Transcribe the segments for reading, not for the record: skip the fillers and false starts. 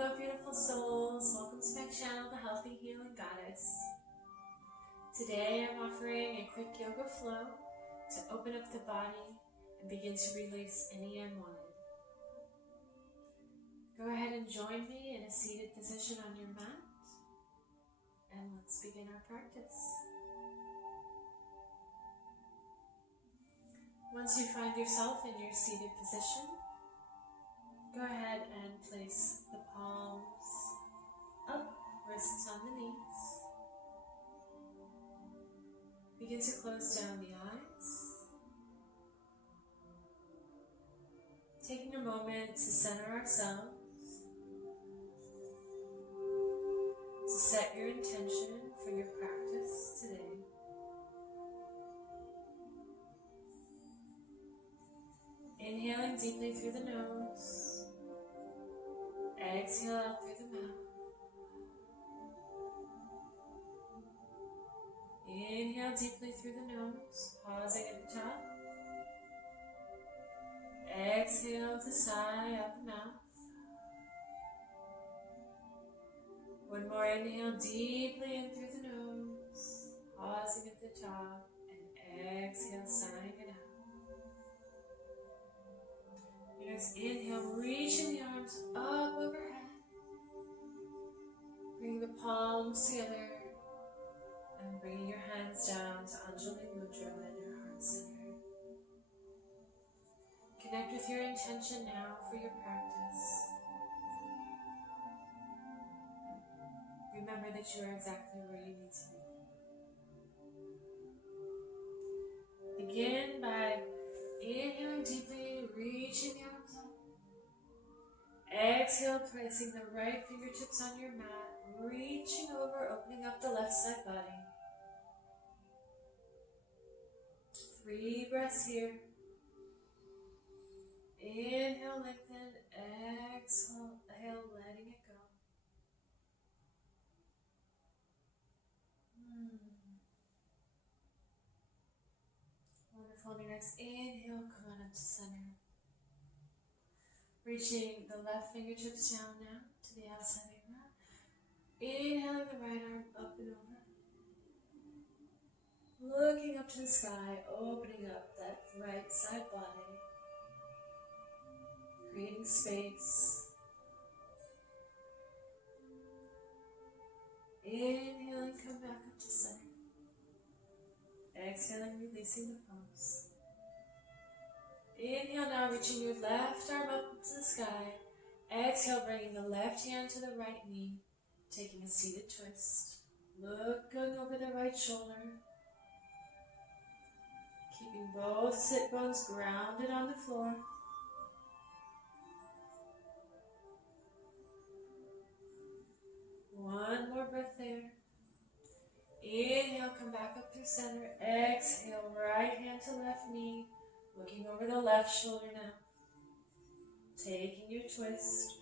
Hello beautiful souls, welcome to my channel, The Healthy Healing Goddess. Today I'm offering a quick yoga flow to open up the body and begin to release any unwanted. Go ahead and join me in a seated position on your mat and let's begin our practice. Once you find yourself in your seated position, go ahead and place the palms up, wrists on the knees. Begin to close down the eyes. Taking a moment to center ourselves, to set your intention for your practice today. Inhaling deeply through the nose, exhale out through the mouth. Inhale deeply through the nose, pausing at the top. Exhale with a sigh out the mouth. One more inhale deeply in through the nose, pausing at the top, and exhale, sighing it out. Next inhale, reaching the arms up overhead. Bring the palms together and bringing your hands down to Anjali Mudra at your heart center. Connect with your intention now for your practice. Remember that you are exactly where you need to be. Begin by inhaling deeply, reaching the arms up. Exhale, placing the right fingertips on your mat, reaching over, opening up the left side body. 3 breaths here. Inhale, lengthen. Exhale, letting it go. Wonderful. On your next inhale, come on up to center. Reaching the left fingertips down now to the outside of your mat. Inhaling the right arm up and over. Looking up to the sky, opening up that right side body. Creating space. Inhaling, come back up to center. Exhaling, releasing the palms. Inhale now, reaching your left arm up to the sky. Exhale, bringing the left hand to the right knee, taking a seated twist. Looking over the right shoulder. Keeping both sit bones grounded on the floor. One more breath there. Inhale, come back up through center. Exhale, right hand to left knee. Looking over the left shoulder now. Taking your twist.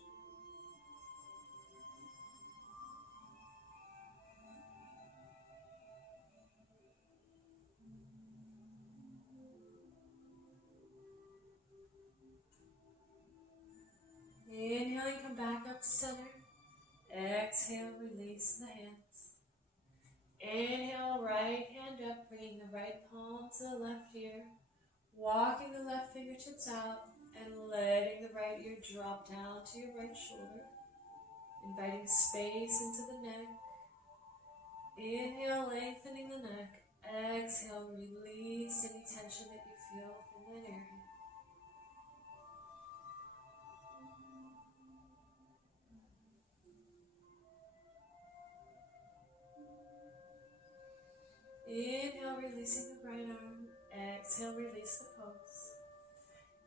Inhaling, come back up to center. Exhale, release the hands. Inhale, right hand up, bringing the right palm to the left ear. Walking the left fingertips out and letting the right ear drop down to your right shoulder. Inviting space into the neck. Inhale, lengthening the neck. Exhale, release any tension that you feel within that area. Inhale, releasing the right arm. Exhale, release the pose.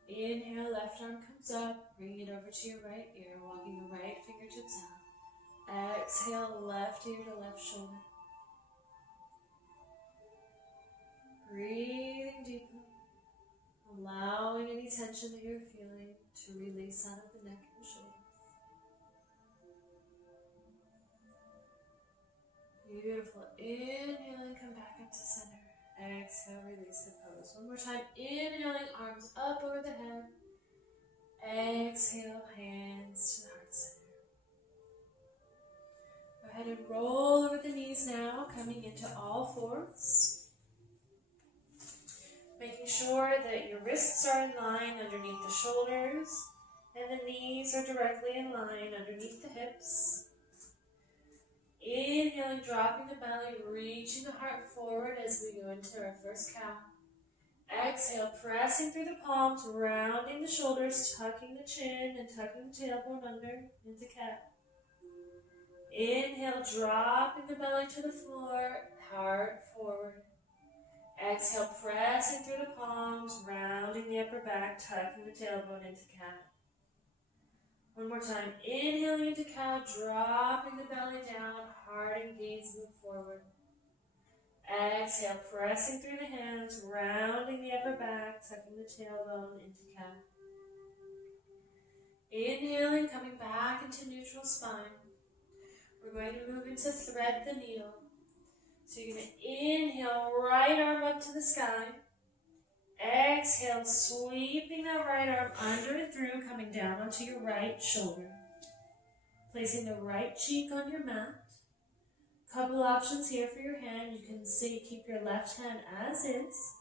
Inhale, left arm comes up, bring it over to your right ear, walking the right fingertips out. Exhale, left ear to left shoulder. Breathing deeply, allowing any tension that you're feeling to release out of the neck and shoulders. Beautiful. Inhaling, come back up to center. Exhale, release the pose. One more time. Inhaling, arms up over the head. Exhale, hands to the heart center. the wrists are in line underneath the shoulders, and the knees are directly in line underneath the hips. Inhaling, dropping the belly, reaching the heart forward as we go into our first cow. Exhale, pressing through the palms, rounding the shoulders, tucking the chin and tucking the tailbone under into cat. Inhale, dropping the belly to the floor, heart forward. Exhale, pressing through the palms, rounding the upper back, tucking the tailbone into cat. One more time. Inhaling into cow, dropping the belly down, heart and gaze move forward. Exhale, pressing through the hands, rounding the upper back, tucking the tailbone into cat. Inhaling, coming back into neutral spine. We're going to move into thread the needle. So you're going to inhale, right arm up to the sky. Exhale, sweeping that right arm under and through, coming down onto your right shoulder. Placing the right cheek on your mat. Couple options here for your hand. You can keep your left hand as is,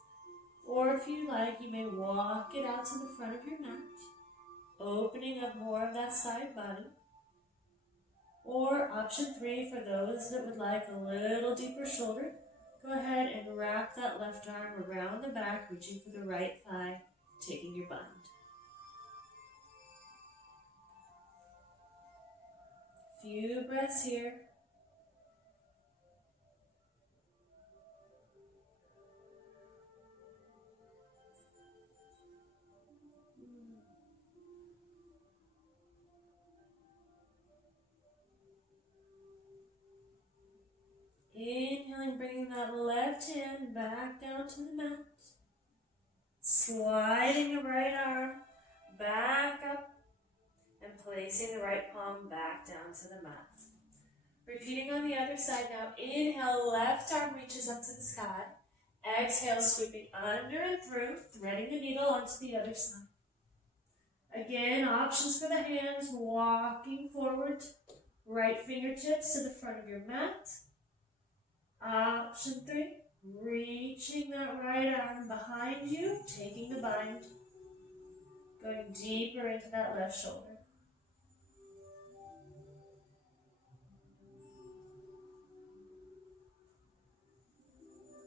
or if you like, you may walk it out to the front of your mat, opening up more of that side body. Or option 3, for those that would like a little deeper shoulder, go ahead and wrap that left arm around the back, reaching for the right thigh, taking your bind. Few breaths here. Inhaling, bringing that left hand back down to the mat. Sliding the right arm back up and placing the right palm back down to the mat. Repeating on the other side now. Inhale, left arm reaches up to the sky. Exhale, sweeping under and through, threading the needle onto the other side. Again, options for the hands, walking forward, right fingertips to the front of your mat. Option 3, reaching that right arm behind you, taking the bind, going deeper into that left shoulder.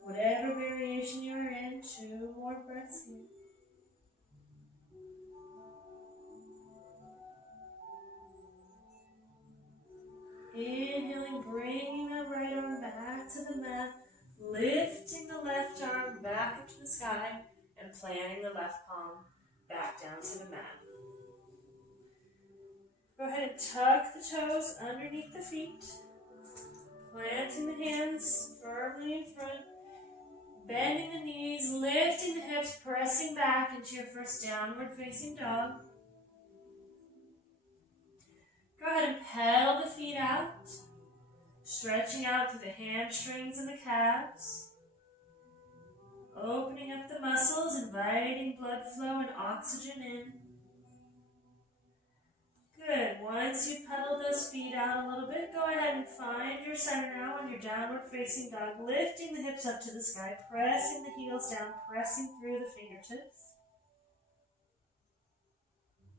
Whatever variation you're in, 2 more breaths here. Inhaling, bringing that right arm back to the mat, lifting the left arm back up to the sky, and planting the left palm back down to the mat. Go ahead and tuck the toes underneath the feet, planting the hands firmly in front, bending the knees, lifting the hips, pressing back into your first downward facing dog. Go ahead and pedal the feet out, stretching out through the hamstrings and the calves, opening up the muscles, inviting blood flow and oxygen in. Good. Once you've pedaled those feet out a little bit, go ahead and find your center now on your downward facing dog, lifting the hips up to the sky, pressing the heels down, pressing through the fingertips.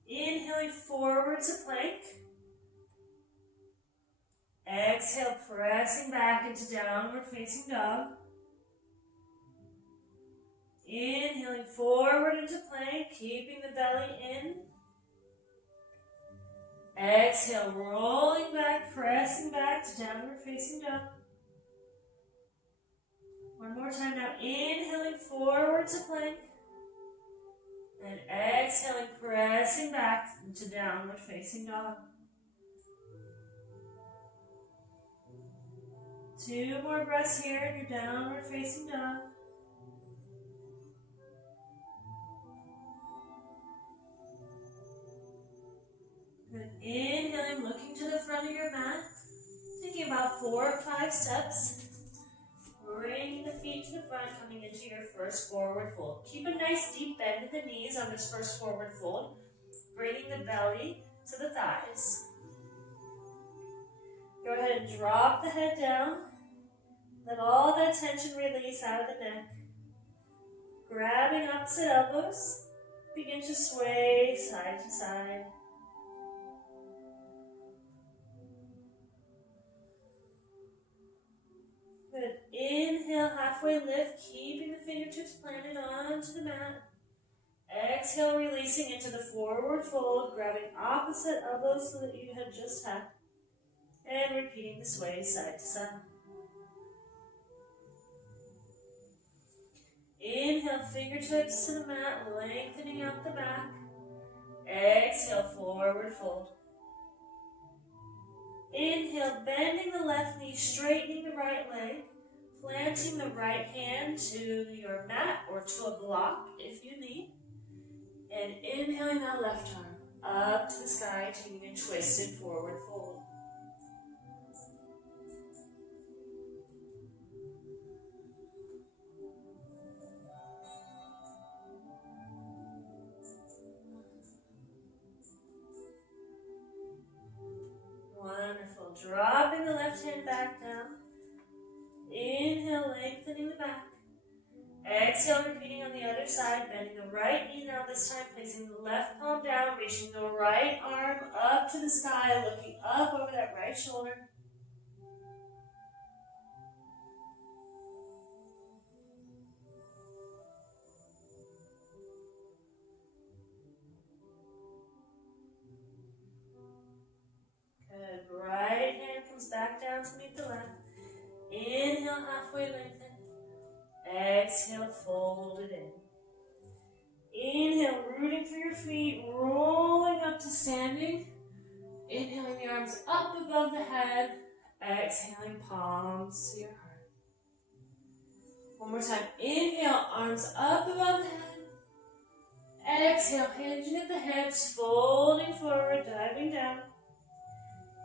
Inhaling forward to plank. Exhale, pressing back into downward facing dog. Inhaling forward into plank, keeping the belly in. Exhale, rolling back, pressing back to downward facing dog. One more time now. Inhaling forward to plank. And exhaling, pressing back into downward facing dog. 2 more breaths here in your downward facing dog. Good. Inhaling, looking to the front of your mat. Taking about 4 or 5 steps. Bringing the feet to the front, coming into your first forward fold. Keep a nice deep bend in the knees on this first forward fold. Bringing the belly to the thighs. Go ahead and drop the head down. Let all that tension release out of the neck. grabbing opposite elbows, begin to sway side to side. Good. Inhale, halfway lift, keeping the fingertips planted onto the mat. Exhale, releasing into the forward fold, grabbing opposite elbows so that you had just had. And repeating the sway side to side. Inhale, fingertips to the mat, lengthening out the back. Exhale, forward fold. Inhale, bending the left knee, straightening the right leg, planting the right hand to your mat or to a block if you need. And inhaling that left arm up to the sky, taking a twisted forward fold. Wonderful. Dropping the left hand back down. Inhale, lengthening the back. Exhale, repeating on the other side, bending the right knee now, this time placing the left palm down, reaching the right arm up to the sky, looking up over that right shoulder. Good. Right hand comes back down to meet the left. Inhale, halfway lengthen. Exhale, fold it in. Inhale, rooting through your feet, rolling up to standing. Inhaling the arms up above the head. Exhaling, palms to your heart. One more time. Inhale, arms up above the head. Exhale, hinging at the hips, folding forward, diving down.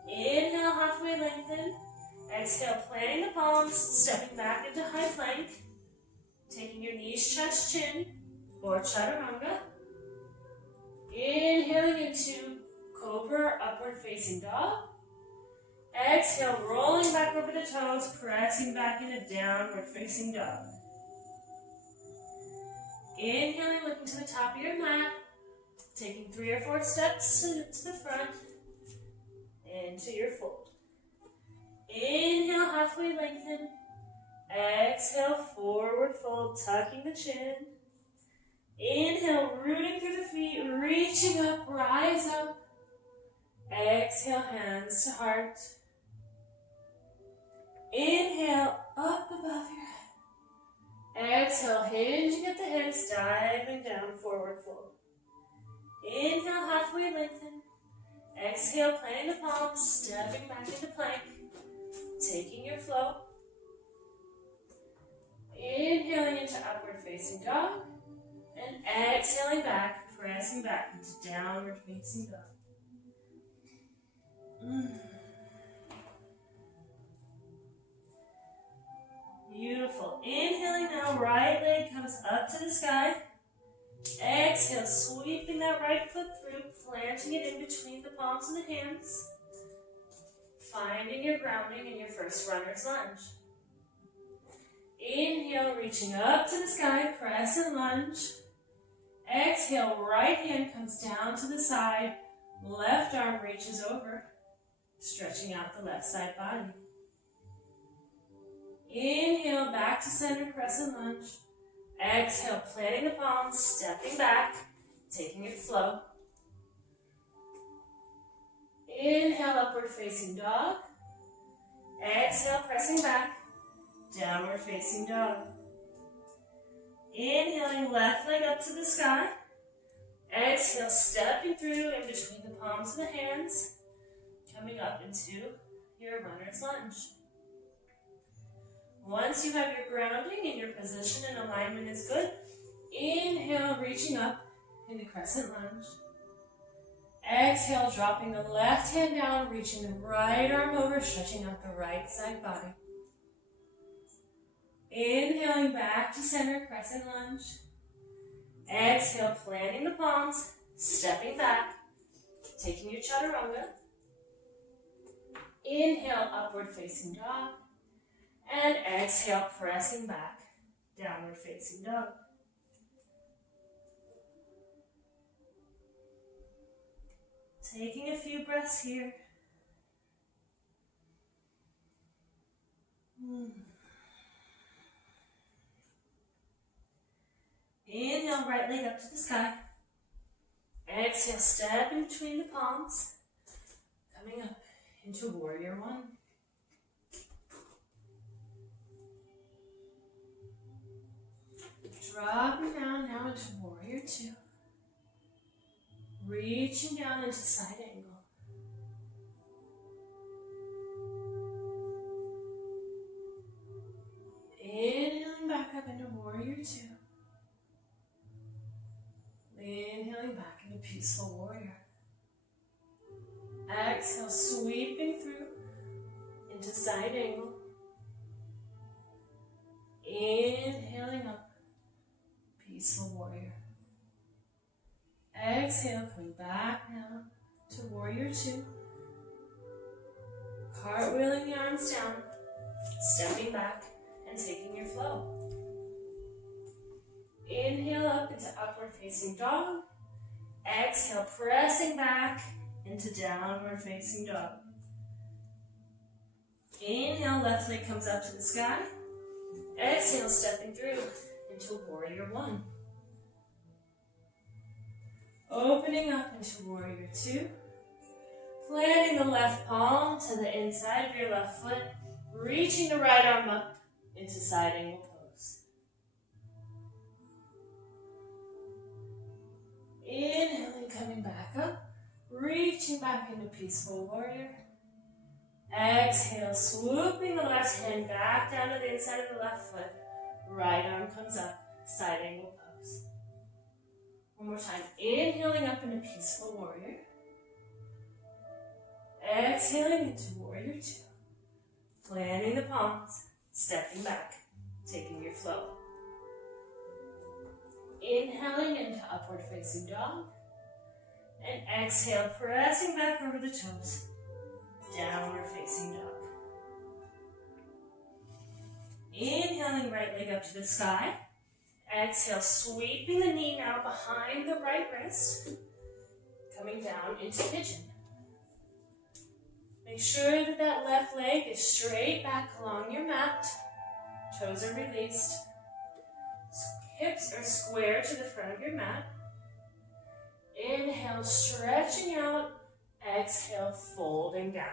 Inhale, halfway lengthen. Exhale, planting the palms, stepping back into high plank. Taking your knees, chest, chin, or chaturanga. Inhaling into cobra, upward facing dog. Exhale, rolling back over the toes, pressing back into downward facing dog. Inhaling, looking to the top of your mat. Taking 3 or 4 steps to the front. Into your fold. Inhale, halfway lengthen. Exhale, forward fold, tucking the chin. Inhale, rooting through the feet, reaching up, rise up. Exhale, hands to heart. Inhale, up above your head. Exhale, hinging at the hips, diving down, forward fold. Inhale, halfway lengthen. Exhale, planting the palms, stepping back into plank. Taking your flow. Inhaling into upward facing dog. And exhaling back, pressing back into downward facing dog. Beautiful. Inhaling now, right leg comes up to the sky. Exhale, sweeping that right foot through, planting it in between the palms of the hands. Finding your grounding in your first runner's lunge. Inhale, reaching up to the sky, press and lunge. Exhale, right hand comes down to the side, left arm reaches over, stretching out the left side body. Inhale, back to center, crescent lunge. Exhale, planting the palms, stepping back, taking it slow. Inhale, upward facing dog. Exhale, pressing back, downward facing dog. Inhaling, left leg up to the sky. Exhale, stepping through in between the palms of the hands, coming up into your runner's lunge. Once you have your grounding and your position and alignment is good, inhale, reaching up into crescent lunge. Exhale, dropping the left hand down, reaching the right arm over, stretching out the right side body. Inhaling back to center, crescent lunge. Exhale, planting the palms, stepping back, taking your chaturanga. Inhale, upward facing dog. And exhale, pressing back, downward facing dog. Taking a few breaths here. Inhale, right leg up to the sky. Exhale, step in between the palms. Coming up into warrior one. Dropping down now into warrior two. Reaching down into side angle. Inhaling back up into warrior two. Inhaling back into peaceful warrior. Exhale, sweeping through into side angle. Inhaling up, peaceful warrior. Exhale, coming back now to warrior two. Cartwheeling the arms down, stepping back and taking your flow. Inhale up into upward facing dog. Exhale, pressing back into downward facing dog. Inhale, left leg comes up to the sky. Exhale, stepping through into warrior one. Opening up into warrior two. Planting the left palm to the inside of your left foot. Reaching the right arm up into side angle pose. Inhaling, coming back up. Reaching back into peaceful warrior. Exhale, swooping the left hand back down to the inside of the left foot. Right arm comes up, side angle pose. One more time. Inhaling up into peaceful warrior. Exhaling into warrior two. Planting the palms, stepping back, taking your flow. Inhaling into upward facing dog. And exhale, pressing back over the toes. Downward facing dog. Inhaling, right leg up to the sky. Exhale, sweeping the knee now behind the right wrist. Coming down into pigeon. Make sure that that left leg is straight back along your mat. Toes are released. Hips are square to the front of your mat. Inhale, stretching out. Exhale, folding down.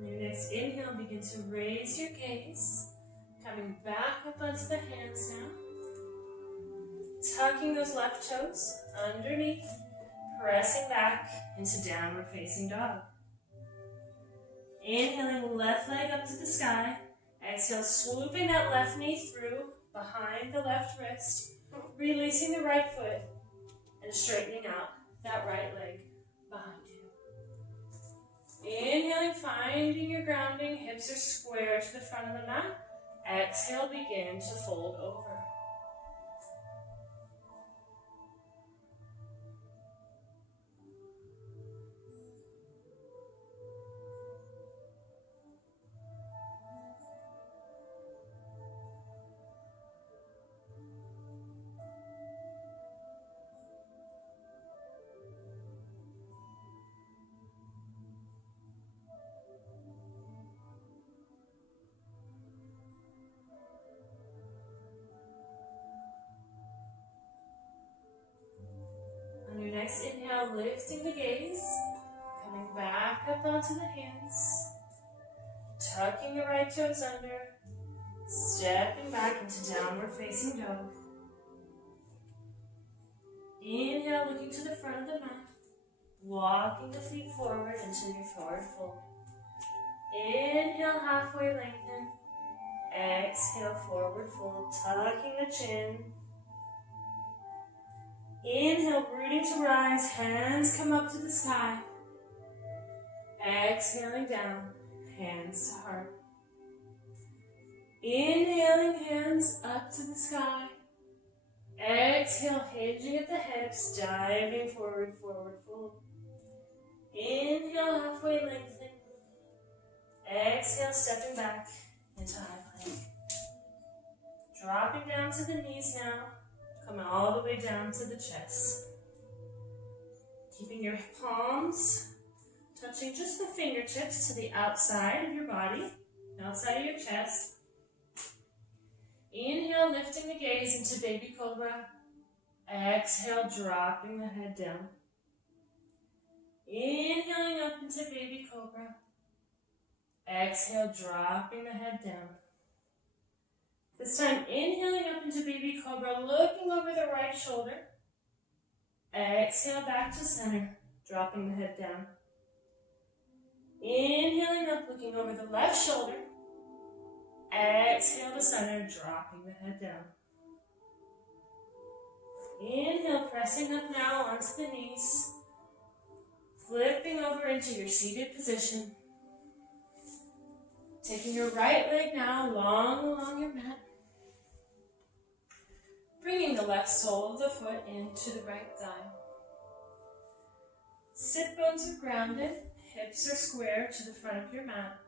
On your next inhale, begin to raise your gaze. Coming back up onto the hands now. Tucking those left toes underneath. Pressing back into downward facing dog. Inhaling, left leg up to the sky. Exhale, swooping that left knee through behind the left wrist. Releasing the right foot and straightening out that right leg behind you. Inhaling, finding your grounding. Hips are square to the front of the mat. Exhale, begin to fold over. Next inhale, lifting the gaze, coming back up onto the hands, tucking the right toes under, stepping back into downward facing dog. Inhale, looking to the front of the mat, walking the feet forward into your forward fold. Inhale, halfway lengthen. Exhale, forward fold, tucking the chin. Inhale, rooting to rise, hands come up to the sky. Exhaling down, hands to heart. Inhaling, hands up to the sky. Exhale, hinging at the hips, diving forward, forward fold. Inhale, halfway lengthening. Exhale, stepping back into high plank. Dropping down to the knees now. Coming all the way down to the chest. Keeping your palms touching just the fingertips to the outside of your body, outside of your chest. Inhale, lifting the gaze into baby cobra. Exhale, dropping the head down. Inhaling up into baby cobra. Exhale, dropping the head down. This time, inhaling up into baby cobra, looking over the right shoulder. Exhale, back to center, dropping the head down. Inhaling up, looking over the left shoulder. Exhale to center, dropping the head down. Inhale, pressing up now onto the knees. Flipping over into your seated position. Taking your right leg now long along your mat. Bringing the left sole of the foot into the right thigh. Sit bones are grounded, hips are square to the front of your mat.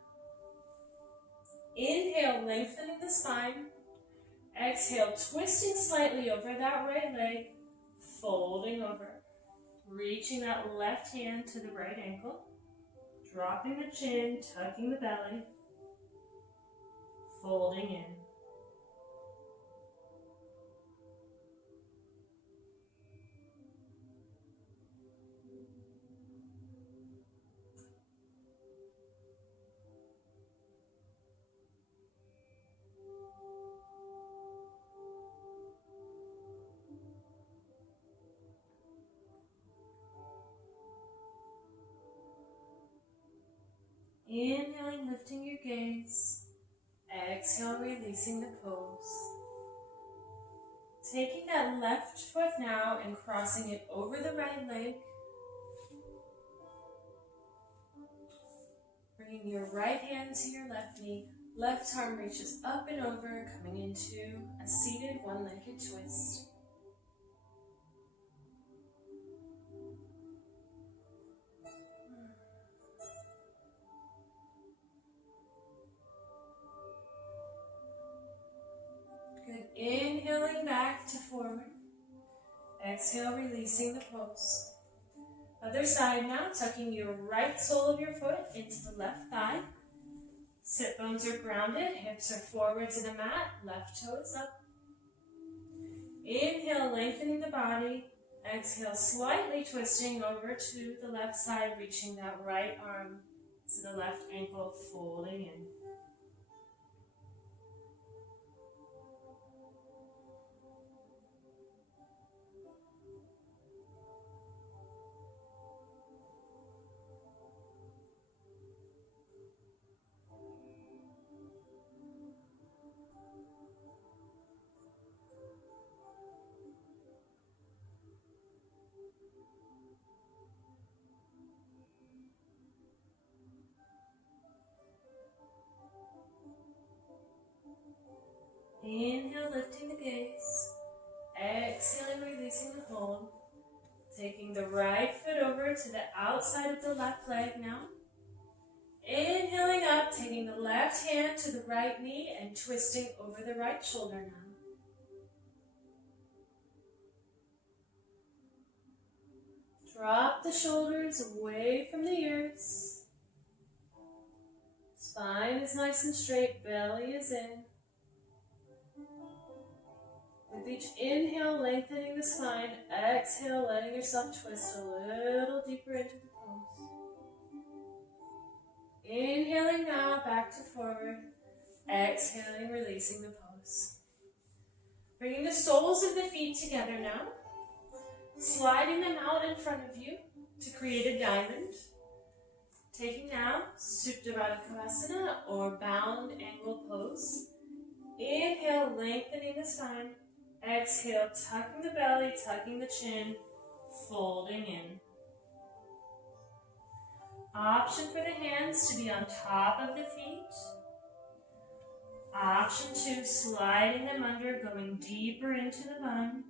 Inhale, lengthening the spine. Exhale, twisting slightly over that right leg, folding over. Reaching that left hand to the right ankle. Dropping the chin, tucking the belly. Folding in. Inhaling, lifting your gaze. Exhale, releasing the pose. Taking that left foot now and crossing it over the right leg. Bringing your right hand to your left knee. Left arm reaches up and over, coming into a seated one-legged twist. Good. Inhaling back to forward. Exhale, releasing the pose. Other side now, tucking your right sole of your foot into the left thigh. Sit bones are grounded, hips are forward to the mat, left toe is up. Inhale, lengthening the body. Exhale, slightly twisting over to the left side, reaching that right arm to the left ankle, folding in. Inhale, lifting the gaze. Exhaling, releasing the hold. Taking the right foot over to the outside of the left leg now. Inhaling up, taking the left hand to the right knee and twisting over the right shoulder now. Drop the shoulders away from the ears. Spine is nice and straight, belly is in. With each inhale, lengthening the spine. Exhale, letting yourself twist a little deeper into the pose. Inhaling now, back to forward. Exhaling, releasing the pose. Bringing the soles of the feet together now. Sliding them out in front of you to create a diamond. Taking now Supta Baddha Konasana or bound angle pose. Inhale, lengthening the spine. Exhale, tucking the belly, tucking the chin, folding in. Option for the hands to be on top of the feet. Option 2, sliding them under, going deeper into the bun.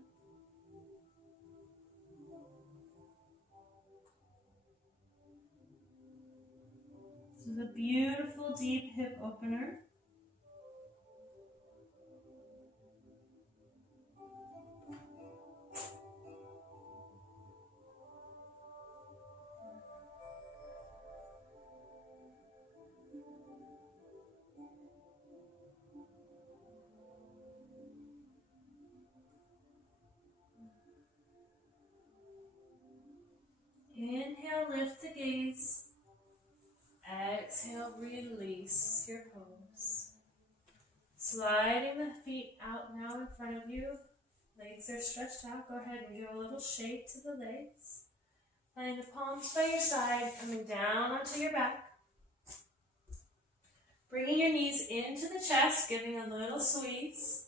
This is a beautiful deep hip opener. Inhale, lift the gaze. Exhale, release your pose. Sliding the feet out now in front of you. Legs are stretched out. Go ahead and give a little shake to the legs. Playing the palms by your side, coming down onto your back. Bringing your knees into the chest, giving a little squeeze.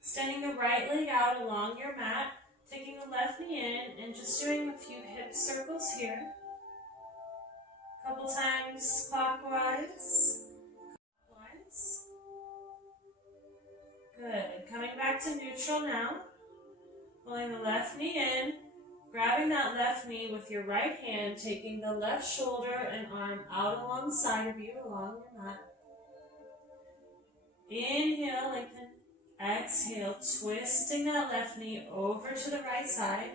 Extending the right leg out along your mat. Taking the left knee in and just doing a few hip circles here. A couple times clockwise. Good. Coming back to neutral now. Pulling the left knee in. Grabbing that left knee with your right hand. Taking the left shoulder and arm out alongside of you, along your mat. Inhale, lengthen. Exhale, twisting that left knee over to the right side.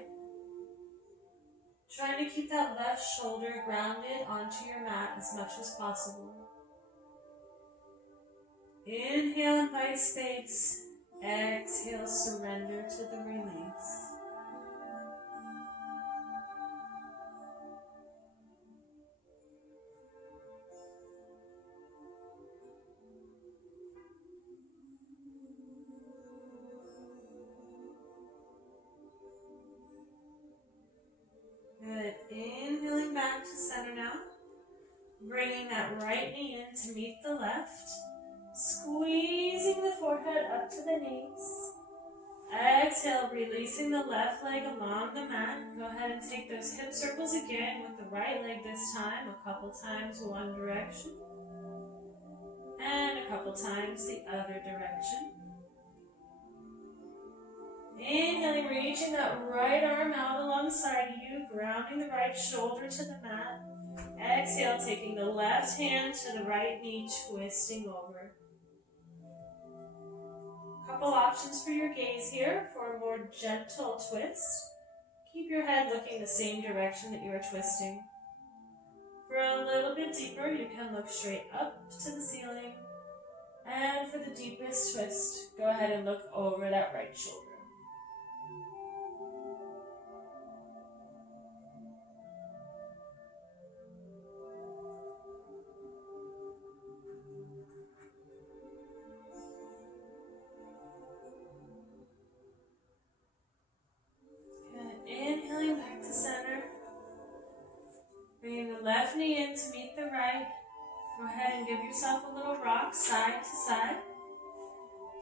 Trying to keep that left shoulder grounded onto your mat as much as possible. Inhale, invite space. Exhale, surrender to the release. Good. Inhaling back to center now. Bringing that right knee in to meet the left. Squeezing the forehead up to the knees. Exhale, releasing the left leg along the mat. Go ahead and take those hip circles again with the right leg this time. A couple times one direction. And a couple times the other direction. Inhaling, reaching that right arm out alongside you, grounding the right shoulder to the mat. Exhale, taking the left hand to the right knee, twisting over. Couple options for your gaze here for a more gentle twist. Keep your head looking the same direction that you are twisting. For a little bit deeper, you can look straight up to the ceiling. And for the deepest twist, go ahead and look over that right shoulder. Left knee in to meet the right. Go ahead and give yourself a little rock side to side.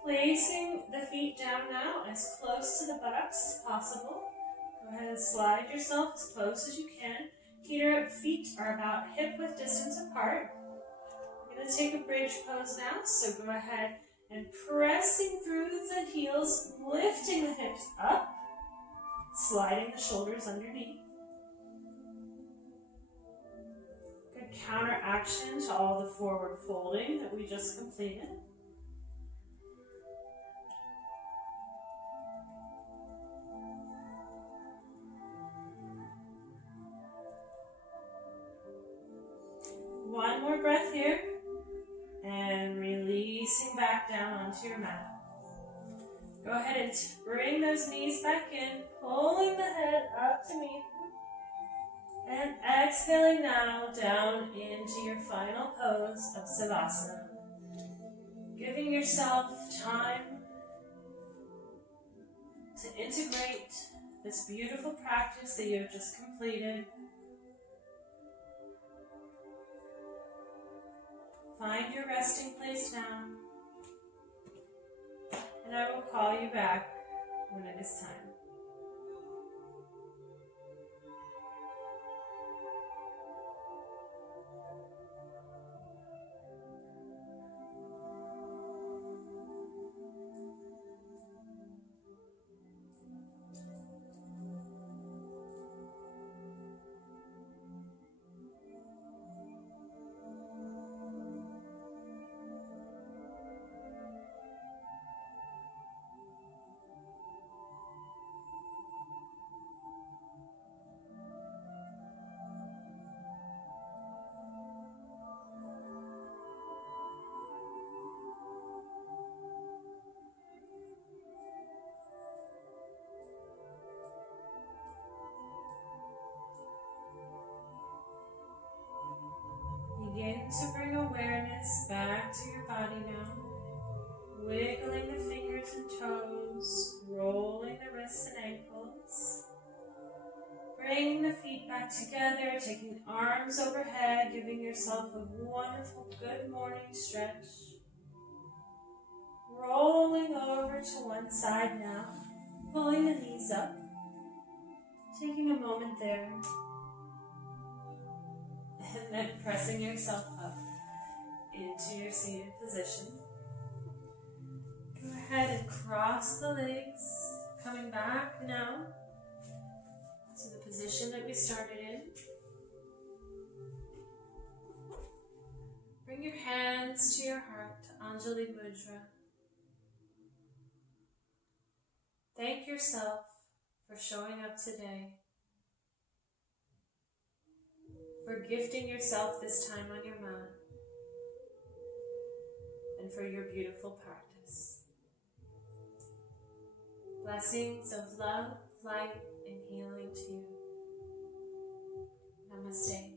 Placing the feet down now as close to the buttocks as possible. Go ahead and slide yourself as close as you can. Your feet are about hip-width distance apart. You're going to take a bridge pose now, so go ahead and pressing through the heels, lifting the hips up, sliding the shoulders underneath. Counter action to all the forward folding that we just completed. One more breath here, and releasing back down onto your mat. Go ahead and bring those knees back in, pulling the head up to meet. And exhaling now down into your final pose of Savasana. Giving yourself time to integrate this beautiful practice that you have just completed. Find your resting place now. and I will call you back when it is time. Begin to bring awareness back to your body now. Wiggling the fingers and toes, rolling the wrists and ankles. Bringing the feet back together, taking arms overhead, giving yourself a wonderful good morning stretch. Rolling over to one side now, pulling the knees up. Taking a moment there. And then pressing yourself up into your seated position. Go ahead and cross the legs, coming back now to the position that we started in. Bring your hands to your heart, Anjali Mudra. Thank yourself for showing up today, for gifting yourself this time on your mat, and for your beautiful practice. Blessings of love, light, and healing to you. Namaste.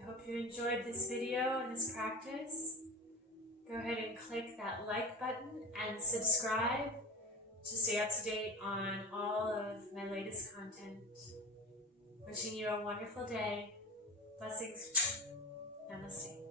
I hope you enjoyed this video and this practice. Go ahead and click that like button and subscribe to stay up to date on all of my latest content. Wishing you a wonderful day. Blessings. Namaste.